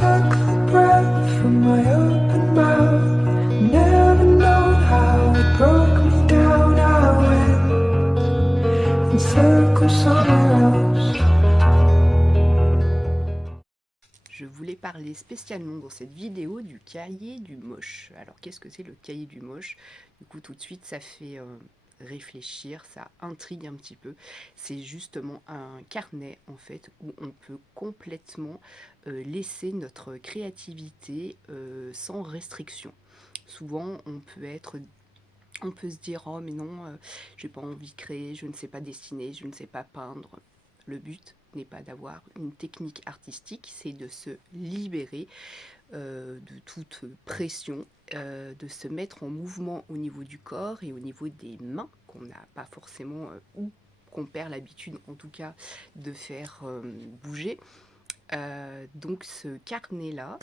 suck the breath from my open mouth. Never known how it broke me down. I went in circles somewhere else. Je voulais parler spécialement dans cette vidéo du cahier du moche. Alors qu'est-ce que c'est le cahier du moche? Du coup tout de suite ça fait réfléchir, ça intrigue un petit peu. C'est justement un carnet en fait où on peut complètement laisser notre créativité sans restriction. Souvent on peut se dire oh mais non, j'ai pas envie de créer, je ne sais pas dessiner, je ne sais pas peindre. Le but n'est pas d'avoir une technique artistique, c'est de se libérer de toute pression, de se mettre en mouvement au niveau du corps et au niveau des mains, qu'on n'a pas forcément, ou qu'on perd l'habitude en tout cas de faire bouger. Donc ce carnet-là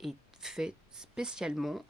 est fait spécialement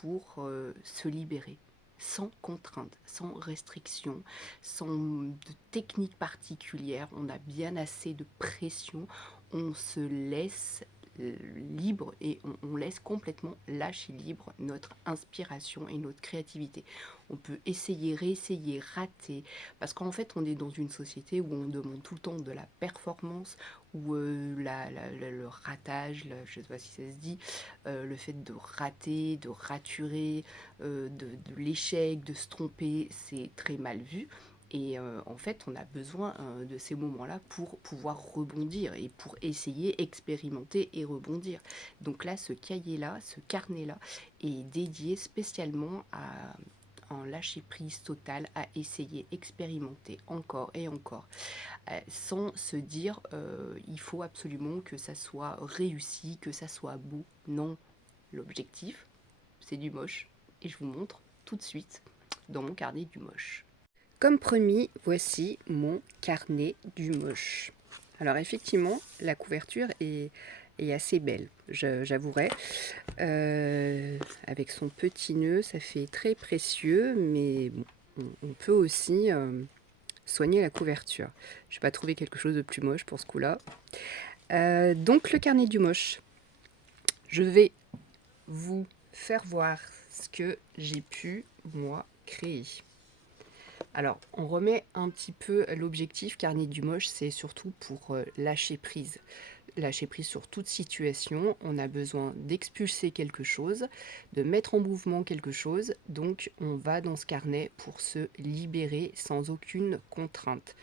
pour se libérer, sans contrainte, sans restriction, sans de technique particulière. On a bien assez de pression, on se laisse libre et on laisse complètement lâcher libre notre inspiration et notre créativité. On peut essayer, réessayer, rater, parce qu'en fait on est dans une société où on demande tout le temps de la performance, où le ratage, je ne sais pas si ça se dit, le fait de rater, de raturer, de l'échec, de se tromper, c'est très mal vu. Et en fait, on a besoin de ces moments-là pour pouvoir rebondir et pour essayer, expérimenter et rebondir. Donc là, ce cahier-là, ce carnet-là, est dédié spécialement à un lâcher-prise total, à essayer, expérimenter encore et encore, sans se dire il faut absolument que ça soit réussi, que ça soit beau. Non, l'objectif, c'est du moche. Et je vous montre tout de suite dans mon carnet du moche. Comme promis, voici mon carnet du moche. Alors effectivement, la couverture est assez belle, j'avouerai. Avec son petit nœud, ça fait très précieux, mais bon, on peut aussi soigner la couverture. Je n'ai pas trouvé quelque chose de plus moche pour ce coup-là. Donc le carnet du moche. Je vais vous faire voir ce que j'ai pu, moi, créer. Alors, on remet un petit peu l'objectif. Carnet du moche, c'est surtout pour lâcher prise. Lâcher prise sur toute situation. On a besoin d'expulser quelque chose, de mettre en mouvement quelque chose. Donc, on va dans ce carnet pour se libérer sans aucune contrainte.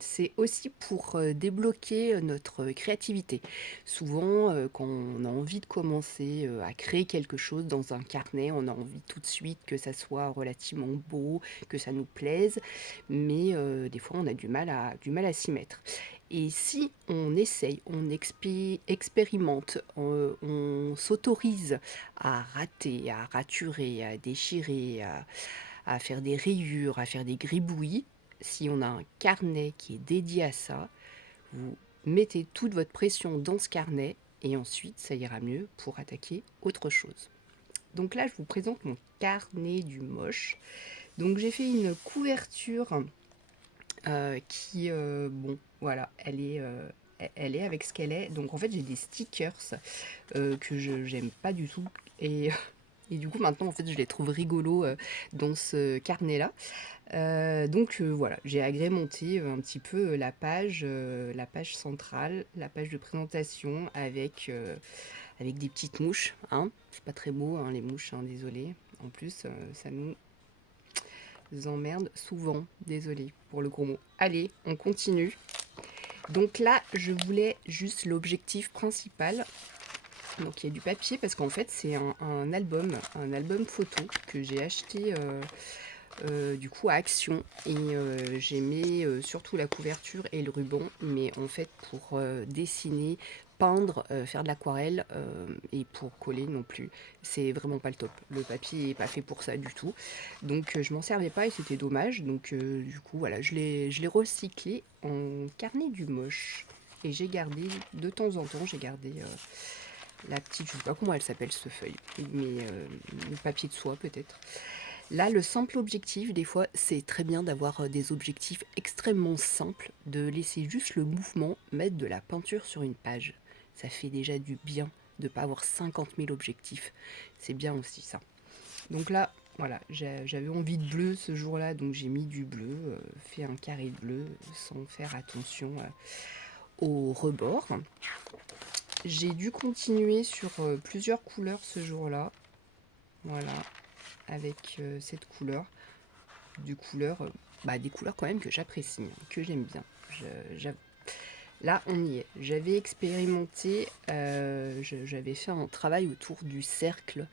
C'est aussi pour débloquer notre créativité. Souvent, quand on a envie de commencer à créer quelque chose dans un carnet, on a envie tout de suite que ça soit relativement beau, que ça nous plaise, mais des fois on a du mal à s'y mettre. Et si on essaye, on expérimente, on s'autorise à rater, à raturer, à déchirer, à faire des rayures, à faire des gribouillis, si on a un carnet qui est dédié à ça, vous mettez toute votre pression dans ce carnet et ensuite ça ira mieux pour attaquer autre chose. Donc là, je vous présente mon carnet du moche. Donc j'ai fait une couverture qui, bon, voilà, elle est avec ce qu'elle est. Donc en fait, j'ai des stickers que je j'aime pas du tout et et du coup, maintenant, en fait, je les trouve rigolos dans ce carnet-là. Voilà, j'ai agrémenté un petit peu la page centrale, la page de présentation avec des petites mouches. Hein. C'est pas très beau, hein, les mouches, hein, désolé. En plus, ça nous emmerde souvent. Désolé pour le gros mot. Allez, on continue. Donc là, je voulais juste l'objectif principal. Donc il y a du papier parce qu'en fait c'est un album photo que j'ai acheté du coup à Action et j'ai mis surtout la couverture et le ruban, mais en fait pour dessiner, peindre, faire de l'aquarelle et pour coller non plus, c'est vraiment pas le top. Le papier est pas fait pour ça du tout, donc je m'en servais pas et c'était dommage. Donc du coup voilà, je l'ai recyclé en carnet du moche et j'ai gardé de temps en temps, j'ai gardé la petite, je sais pas comment elle s'appelle cette feuille, mais le papier de soie peut-être. Là, le simple objectif, des fois, c'est très bien d'avoir des objectifs extrêmement simples, de laisser juste le mouvement mettre de la peinture sur une page. Ça fait déjà du bien de ne pas avoir 50 000 objectifs. C'est bien aussi ça. Donc là, voilà, j'avais envie de bleu ce jour-là, donc j'ai mis du bleu, fait un carré de bleu sans faire attention au rebord. J'ai dû continuer sur plusieurs couleurs ce jour-là. Voilà, avec cette couleur. Des couleurs quand même que j'apprécie, que j'aime bien. Là, on y est. J'avais expérimenté, j'avais fait un travail autour du cercle,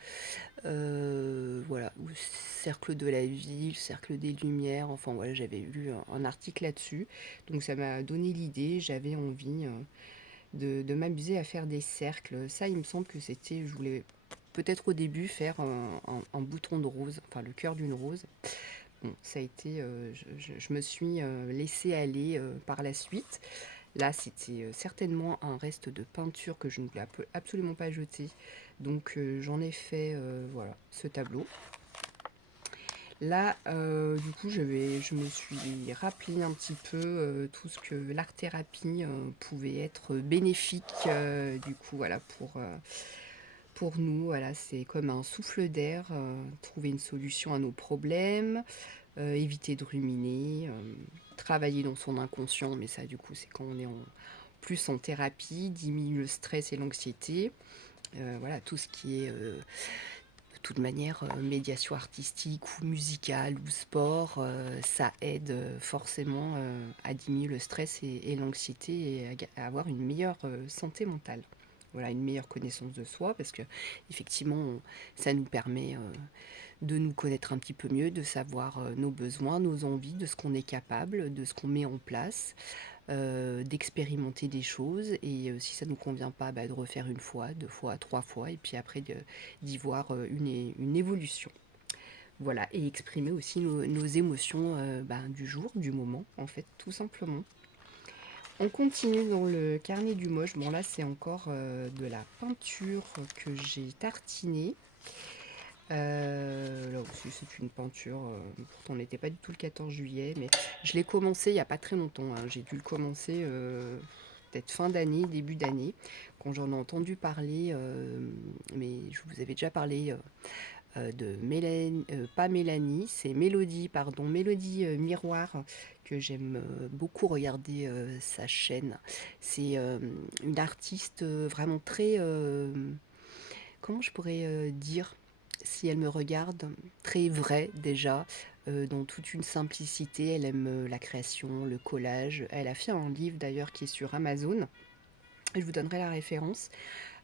voilà, ou cercle de la vie, cercle des lumières. Enfin voilà, j'avais lu un article là-dessus, donc ça m'a donné l'idée. J'avais envie de m'amuser à faire des cercles. Ça, il me semble que c'était, je voulais peut-être au début faire un bouton de rose, enfin le cœur d'une rose. Bon, ça a été, je me suis laissée aller par la suite. Là, c'était certainement un reste de peinture que je ne voulais absolument pas jeter. Donc, j'en ai fait voilà, ce tableau. Là, du coup, je me suis rappelé un petit peu tout ce que l'art-thérapie pouvait être bénéfique, du coup, voilà, pour nous. Voilà, c'est comme un souffle d'air, trouver une solution à nos problèmes, éviter de ruminer, travailler dans son inconscient, mais ça, du coup, c'est quand on est plus en thérapie, diminuer le stress et l'anxiété. Voilà, tout ce qui est de toute manière, médiation artistique ou musicale ou sport, ça aide forcément à diminuer le stress et l'anxiété et à avoir une meilleure santé mentale. Voilà, une meilleure connaissance de soi parce que effectivement, ça nous permet de nous connaître un petit peu mieux, de savoir nos besoins, nos envies, de ce qu'on est capable, de ce qu'on met en place, d'expérimenter des choses et si ça ne nous convient pas, de refaire une fois, deux fois, trois fois et puis après d'y voir une évolution. Voilà, et exprimer aussi nos émotions du jour, du moment, en fait, tout simplement. On continue dans le carnet du moche. Bon, là, c'est encore de la peinture que j'ai tartinée. Là aussi, c'est une peinture. Pourtant, on n'était pas du tout le 14 juillet, mais je l'ai commencé il n'y a pas très longtemps, hein. J'ai dû le commencer peut-être fin d'année, début d'année, quand j'en ai entendu parler. Mais je vous avais déjà parlé de Mélanie, pas Mélanie, c'est Mélodie, pardon, Mélodie Miroir, que j'aime beaucoup regarder sa chaîne. C'est une artiste vraiment très, comment je pourrais dire, si elle me regarde, très vraie déjà, dans toute une simplicité. Elle aime la création, le collage. Elle a fait un livre d'ailleurs qui est sur Amazon. Je vous donnerai la référence.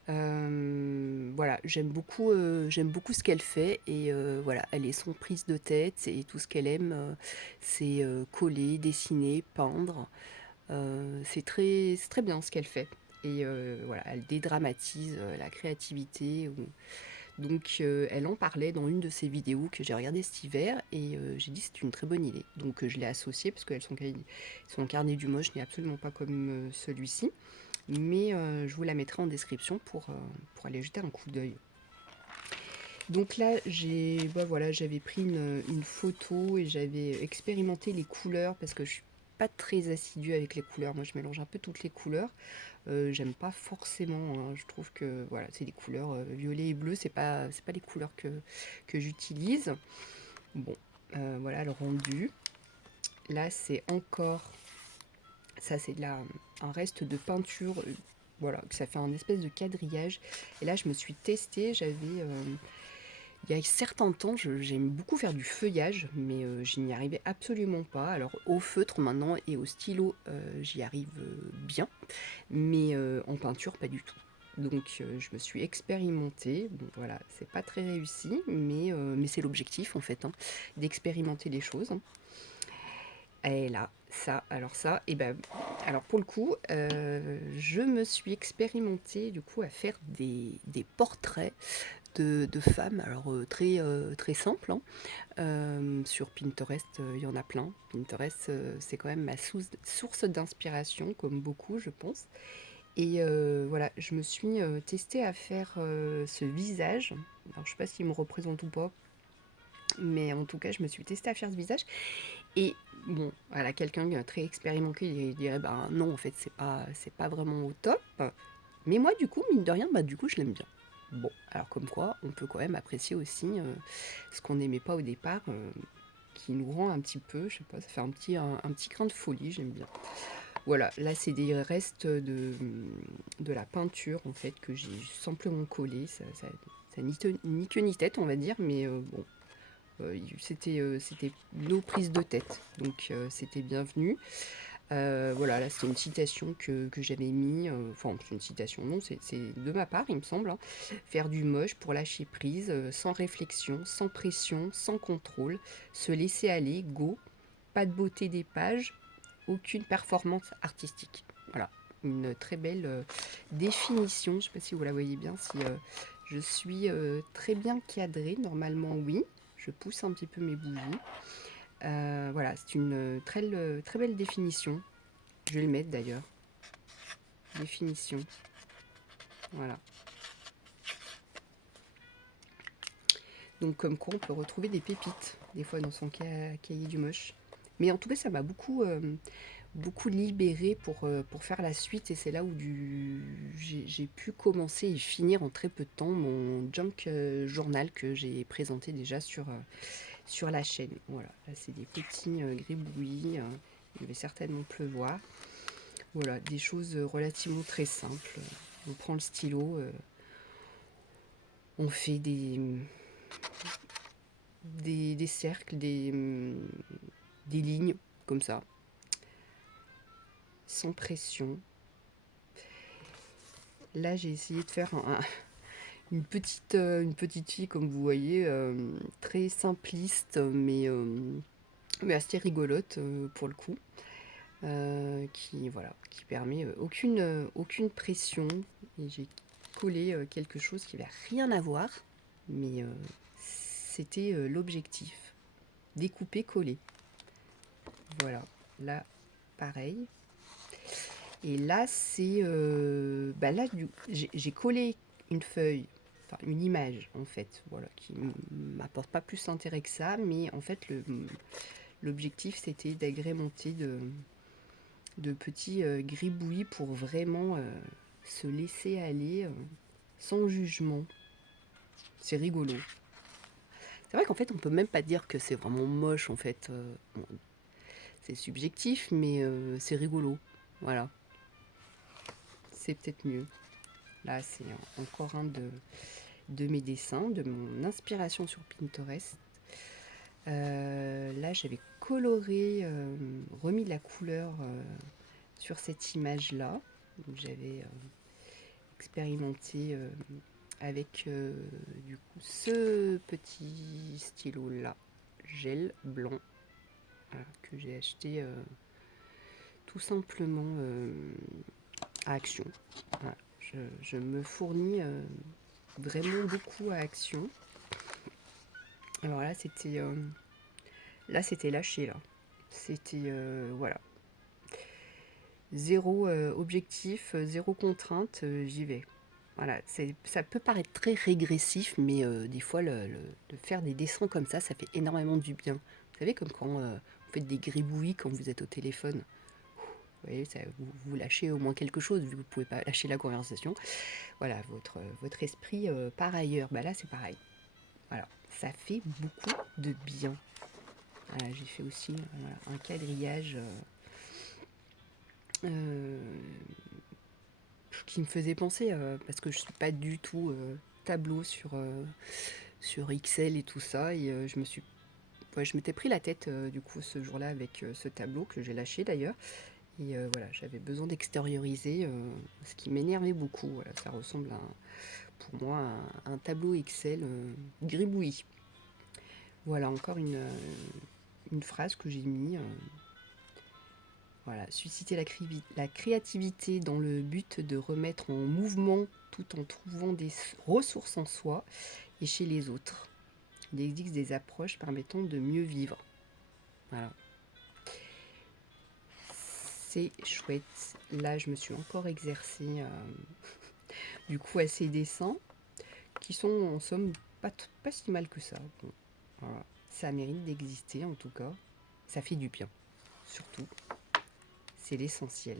Voilà, j'aime beaucoup ce qu'elle fait et voilà, elle est sans prise de tête et tout ce qu'elle aime, c'est coller, dessiner, peindre. C'est très bien ce qu'elle fait. Et voilà, elle dédramatise la créativité. Donc elle en parlait dans une de ses vidéos que j'ai regardée cet hiver et j'ai dit c'est une très bonne idée. Donc je l'ai associée parce que son carnet du moche n'est absolument pas comme celui-ci. Mais je vous la mettrai en description pour aller jeter un coup d'œil. Donc là, voilà, j'avais pris une photo et j'avais expérimenté les couleurs parce que je suis pas très assidue avec les couleurs. Moi, je mélange un peu toutes les couleurs. J'aime pas forcément, hein. Je trouve que voilà, c'est des couleurs violet et bleu, c'est pas les couleurs que j'utilise. Bon, voilà le rendu. Là, c'est encore, ça c'est un reste de peinture. Voilà, que ça fait un espèce de quadrillage. Et là, je me suis testée. Il y a certains temps, j'aime beaucoup faire du feuillage, mais je n'y arrivais absolument pas. Alors, au feutre maintenant et au stylo, j'y arrive bien, mais en peinture, pas du tout. Donc, je me suis expérimentée. Bon, voilà, c'est pas très réussi, mais c'est l'objectif en fait, hein, d'expérimenter les choses. Et là, alors pour le coup, je me suis expérimentée du coup à faire des portraits de femmes, alors très simples, hein. Sur Pinterest, il y en a plein. Pinterest, c'est quand même ma source d'inspiration, comme beaucoup, je pense. Et voilà, je me suis testée à faire ce visage. Alors, je sais pas s'il me représente ou pas, mais en tout cas, je me suis testée à faire ce visage. Et bon, voilà, quelqu'un très expérimenté il dirait, ben non, en fait, c'est pas vraiment au top. Mais moi, du coup, mine de rien, du coup, je l'aime bien. Bon, alors comme quoi, on peut quand même apprécier aussi ce qu'on n'aimait pas au départ, qui nous rend un petit peu, je sais pas, ça fait un petit grain de folie, j'aime bien. Voilà, là c'est des restes de la peinture en fait que j'ai simplement collé. Ça ni queue ni tête on va dire, mais bon, c'était nos prises de tête, donc c'était bienvenu. Voilà, là c'était une citation que j'avais mis, enfin c'est une citation, non, c'est de ma part il me semble, hein. Faire du moche pour lâcher prise, sans réflexion, sans pression, sans contrôle, se laisser aller, go, pas de beauté des pages, aucune performance artistique. Voilà, une très belle définition. Je ne sais pas si vous la voyez bien, si je suis très bien cadrée. Normalement, oui. Je pousse un petit peu mes bougies. Voilà, c'est une très belle définition. Je vais le mettre d'ailleurs. Définition. Voilà. Donc comme quoi on peut retrouver des pépites, des fois dans son cahier du moche. Mais en tout cas, ça m'a beaucoup libéré pour faire la suite et c'est là où j'ai pu commencer et finir en très peu de temps mon junk journal que j'ai présenté déjà sur la chaîne. Voilà, là c'est des petits gribouillis, il va certainement pleuvoir. Voilà, des choses relativement très simples. On prend le stylo, on fait des cercles, des lignes comme ça, sans pression. Là, j'ai essayé de faire une petite fille, comme vous voyez, très simpliste, mais assez rigolote pour le coup, qui permet aucune pression. Et j'ai collé quelque chose qui n'avait rien à voir, mais c'était l'objectif. Découper, coller. Voilà, là, pareil. Et là, c'est... là, j'ai collé une feuille, enfin une image, en fait, voilà, qui m'apporte pas plus d'intérêt que ça, mais en fait, l'objectif, c'était d'agrémenter de petits gribouillis pour vraiment se laisser aller sans jugement. C'est rigolo. C'est vrai qu'en fait, on peut même pas dire que c'est vraiment moche, en fait. Bon, c'est subjectif, mais c'est rigolo. Voilà. C'est peut-être mieux. Là, c'est encore un de mes dessins, de mon inspiration sur Pinterest. Là, j'avais coloré, remis de la couleur sur cette image-là. J'avais expérimenté avec du coup ce petit stylo-là, gel blanc, voilà, que j'ai acheté tout simplement à Action. Voilà. Je me fournis vraiment beaucoup à Action. Alors là c'était lâché là. C'était voilà. Zéro objectif, zéro contrainte, j'y vais. Voilà, ça peut paraître très régressif, mais des fois de faire des dessins comme ça fait énormément du bien. Vous savez, comme quand vous faites des gribouillis quand vous êtes au téléphone. Vous voyez, vous lâchez au moins quelque chose, vu que vous ne pouvez pas lâcher la conversation. Voilà, votre esprit part ailleurs. Là, c'est pareil. Voilà, ça fait beaucoup de bien. Voilà, j'ai fait aussi un quadrillage qui me faisait penser, parce que je suis pas du tout tableau sur Excel et tout ça, et je m'étais pris la tête du coup ce jour-là avec ce tableau que j'ai lâché d'ailleurs. Et voilà, j'avais besoin d'extérioriser ce qui m'énervait beaucoup. Voilà, ça ressemble pour moi à un tableau Excel gribouillis. Voilà, encore une phrase que j'ai mis. Voilà, susciter la créativité dans le but de remettre en mouvement tout en trouvant des ressources en soi et chez les autres. Il existe des approches permettant de mieux vivre. Voilà. C'est chouette. Là, je me suis encore exercée du coup à ces dessins qui sont en somme pas si mal que ça. Bon, voilà. Ça mérite d'exister en tout cas. Ça fait du bien, surtout. C'est l'essentiel.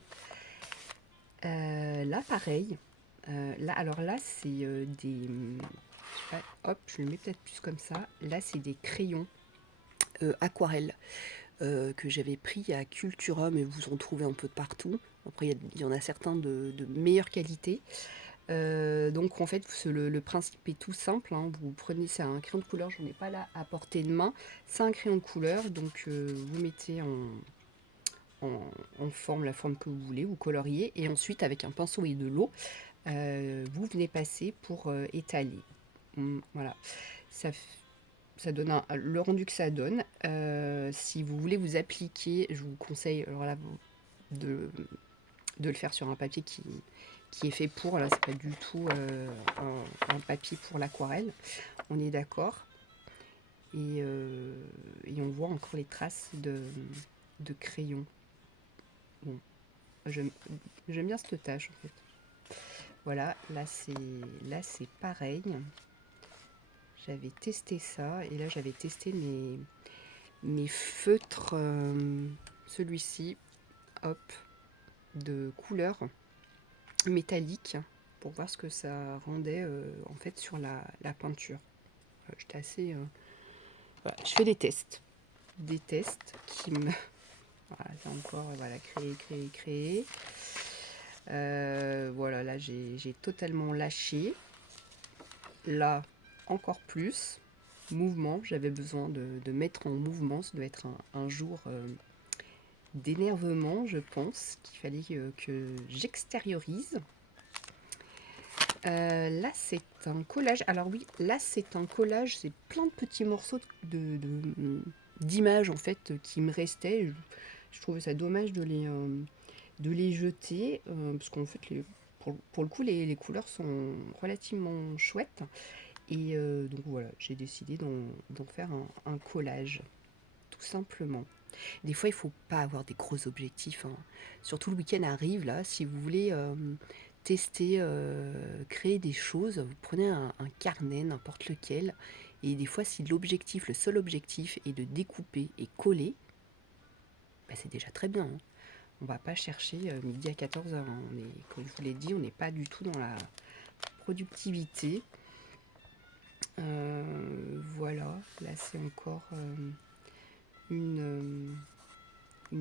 Là, pareil, Là, alors là, c'est des... je sais pas, hop, je le mets peut-être plus comme ça. Là, c'est des crayons aquarelles que j'avais pris à Cultura, mais vous en trouvez un peu de partout. Après, il y en a certains de meilleure qualité. Donc en fait, le principe est tout simple, hein. Vous prenez, c'est un crayon de couleur, j'en ai pas là à portée de main. C'est un crayon de couleur, donc vous mettez en forme la forme que vous voulez, vous coloriez, et ensuite avec un pinceau et de l'eau, vous venez passer pour étaler. Voilà, ça, ça donne le rendu que ça donne. Si vous voulez vous appliquer, je vous conseille alors là, de, de le faire sur un papier qui est fait pour. Là, c'est pas du tout un papier pour l'aquarelle. On est d'accord. Et on voit encore les traces de crayon. Bon, j'aime bien cette tâche en fait. Voilà, là c'est pareil. J'avais testé ça et là j'avais testé mes feutres, celui-ci, hop, de couleur métallique pour voir ce que ça rendait en fait sur la peinture. J'étais assez... voilà, je fais des tests qui me... Voilà, c'est encore, voilà, créer. Voilà, là j'ai totalement lâché. Là, encore plus. Mouvement, j'avais besoin de mettre en mouvement. Ça doit être un jour d'énervement, je pense, qu'il fallait que j'extériorise. Là, c'est un collage. Alors oui, là, c'est un collage. C'est plein de petits morceaux d'images, en fait, qui me restaient. Je trouvais ça dommage de les jeter, parce qu'en fait, pour le coup, les couleurs sont relativement chouettes. Et donc voilà, j'ai décidé d'en faire un collage, tout simplement. Des fois, il faut pas avoir des gros objectifs, hein. Surtout le week-end arrive, là, si vous voulez tester, créer des choses, vous prenez un carnet, n'importe lequel, et des fois, si l'objectif, le seul objectif est de découper et coller, bah, c'est déjà très bien, hein. On va pas chercher midi à 14h, hein. Comme je vous l'ai dit, on n'est pas du tout dans la productivité. Voilà, là c'est encore une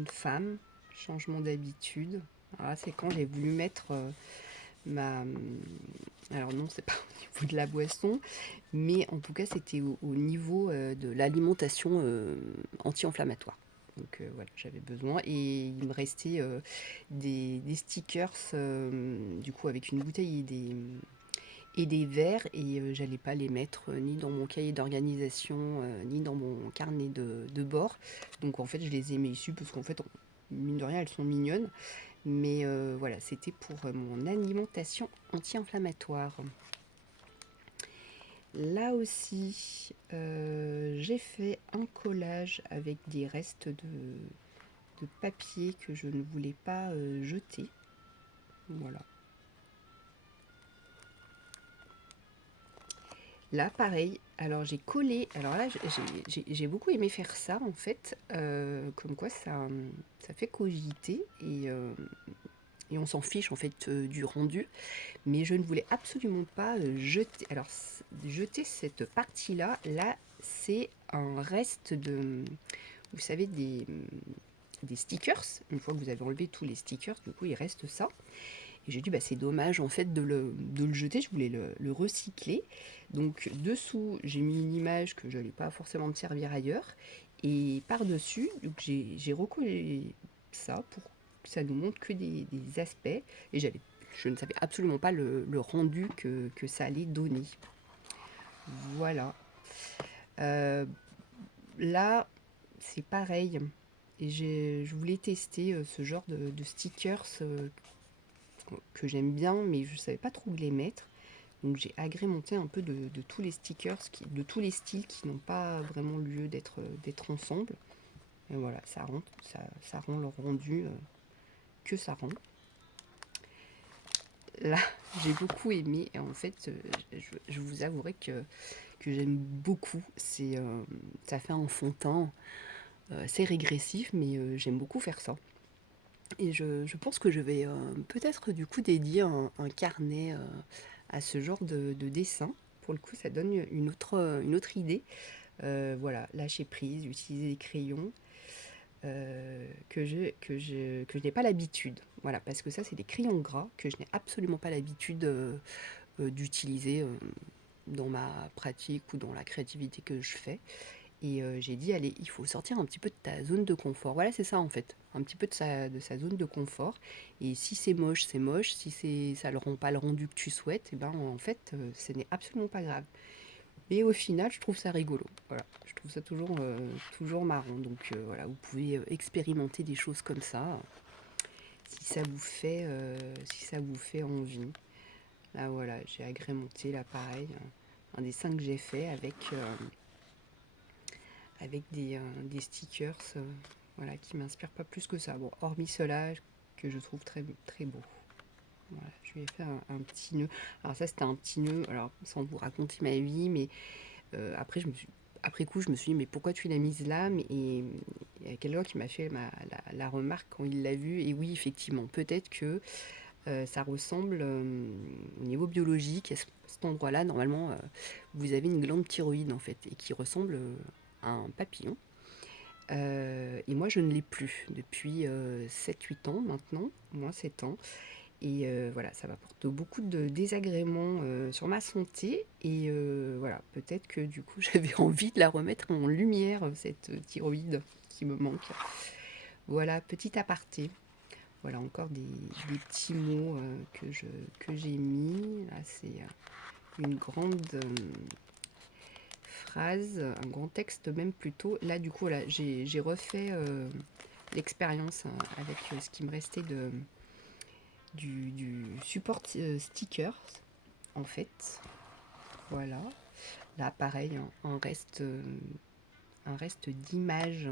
femme, changement d'habitude. Alors là, c'est quand j'ai voulu mettre ma... Alors non, c'est pas au niveau de la boisson, mais en tout cas, c'était au niveau de l'alimentation anti-inflammatoire. Donc voilà, j'avais besoin. Et il me restait des stickers, du coup, avec une bouteille et des verres, et j'allais pas les mettre ni dans mon cahier d'organisation ni dans mon carnet de bord. Donc en fait je les ai mis ici parce qu'en fait mine de rien elles sont mignonnes, mais voilà, c'était pour mon alimentation anti-inflammatoire. Là aussi j'ai fait un collage avec des restes de papier que je ne voulais pas jeter. Voilà. Là, pareil, alors j'ai collé, alors là, j'ai beaucoup aimé faire ça en fait, comme quoi ça fait cogiter, et on s'en fiche en fait du rendu, mais je ne voulais absolument pas jeter, alors jeter cette partie-là, là, c'est un reste vous savez, des stickers. Une fois que vous avez enlevé tous les stickers, du coup, il reste ça. Et j'ai dit, bah, c'est dommage en fait de le jeter, je voulais le recycler. Donc dessous, j'ai mis une image que je n'allais pas forcément me servir ailleurs. Et par-dessus, j'ai recollé ça pour que ça nous montre que des aspects. Et je ne savais absolument pas le rendu que ça allait donner. Voilà. Là, c'est pareil. Et je voulais tester ce genre de stickers que j'aime bien, mais je ne savais pas trop où les mettre. Donc j'ai agrémenté un peu de tous les stickers, de tous les styles qui n'ont pas vraiment lieu d'être ensemble. Et voilà, ça rend le rendu que ça rend. Là, j'ai beaucoup aimé, et en fait, je vous avouerai que j'aime beaucoup. Ça fait un fond de teint, c'est régressif, mais j'aime beaucoup faire ça. Et je pense que je vais peut-être du coup dédier un carnet à ce genre de dessin. Pour le coup, ça donne une autre idée. Voilà, lâcher prise, utiliser des crayons que je n'ai pas l'habitude. Voilà, parce que ça, c'est des crayons gras que je n'ai absolument pas l'habitude d'utiliser dans ma pratique ou dans la créativité que je fais. Et j'ai dit, allez, il faut sortir un petit peu de ta zone de confort. Voilà, c'est ça en fait, un petit peu de sa zone de confort. Et si c'est moche, c'est moche. Si ça ne rend pas le rendu que tu souhaites, et ben en fait, ce n'est absolument pas grave. Et au final, je trouve ça rigolo. Voilà, je trouve ça toujours marrant. Donc voilà, vous pouvez expérimenter des choses comme ça, si ça vous fait envie. Là voilà, j'ai agrémenté là pareil, un dessin que j'ai fait avec des stickers, voilà, qui m'inspirent pas plus que ça. Bon, hormis cela que je trouve très très beau. Voilà, je lui ai fait un petit nœud. Alors ça, c'était un petit nœud. Alors sans vous raconter ma vie, mais après, après coup, je me suis dit, mais pourquoi tu l'as mise là? Et il y a quelqu'un qui m'a fait la remarque quand il l'a vue. Et oui, effectivement, peut-être que ça ressemble au niveau biologique, à cet endroit-là, normalement, vous avez une glande thyroïde en fait, et qui ressemble à un papillon. Et moi, je ne l'ai plus depuis 7-8 ans maintenant, moins 7 ans. Et voilà, ça m'apporte beaucoup de désagréments sur ma santé. Et voilà, peut-être que du coup, j'avais envie de la remettre en lumière, cette thyroïde qui me manque. Voilà, petit aparté. Voilà, encore des petits mots que j'ai mis. Là, c'est une grande phrase, un grand texte même plutôt. Là, du coup, là, j'ai refait l'expérience avec ce qui me restait du support stickers, en fait. Voilà. Là, pareil, un reste d'images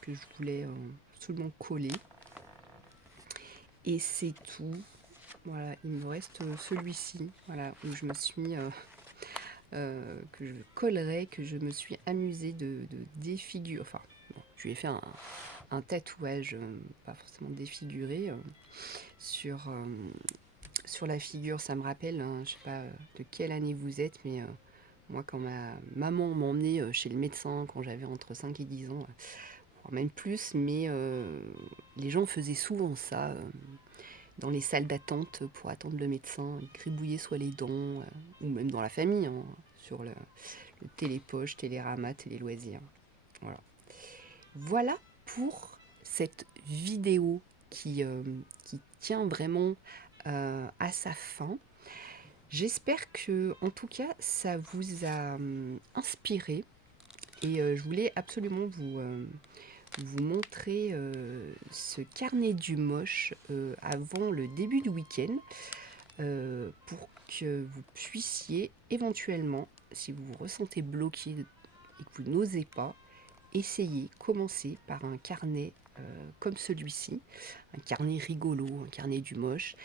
que je voulais absolument coller. Et c'est tout. Voilà, il me reste celui-ci, voilà, où je me suis, que je collerai, que je me suis amusée de défigurer. Enfin, bon, je lui ai fait un tatouage, pas forcément défiguré, sur la figure. Ça me rappelle, hein, je sais pas de quelle année vous êtes, mais moi, quand ma maman m'emmenait chez le médecin quand j'avais entre 5 et 10 ans, voire même plus, mais les gens faisaient souvent ça. Dans les salles d'attente pour attendre le médecin, gribouiller soit les dents, ou même dans la famille, hein, sur le télépoche, télérama, téléloisirs. Voilà. Voilà pour cette vidéo qui tient vraiment à sa fin. J'espère que, en tout cas, ça vous a inspiré. Et je voulais absolument vous montrer ce carnet du moche avant le début du week-end pour que vous puissiez éventuellement, si vous vous ressentez bloqué et que vous n'osez pas, essayer, commencer par un carnet comme celui-ci, un carnet rigolo, un carnet du moche.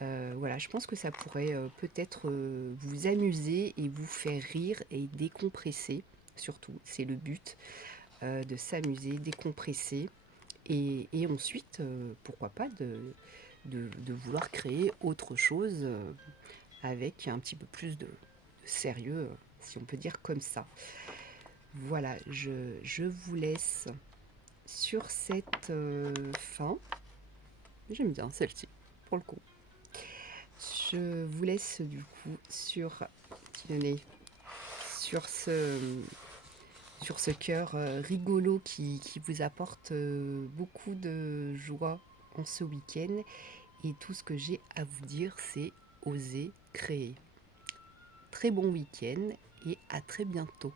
Voilà, je pense que ça pourrait peut-être vous amuser et vous faire rire et décompresser, surtout, c'est le but, de s'amuser, décompresser, et ensuite, pourquoi pas, de vouloir créer autre chose avec un petit peu plus de sérieux, si on peut dire comme ça. Voilà, je vous laisse sur cette fin. J'aime bien celle-ci, pour le coup. Je vous laisse du coup sur ce cœur rigolo qui vous apporte beaucoup de joie en ce week-end. Et tout ce que j'ai à vous dire, c'est oser créer. Très bon week-end et à très bientôt.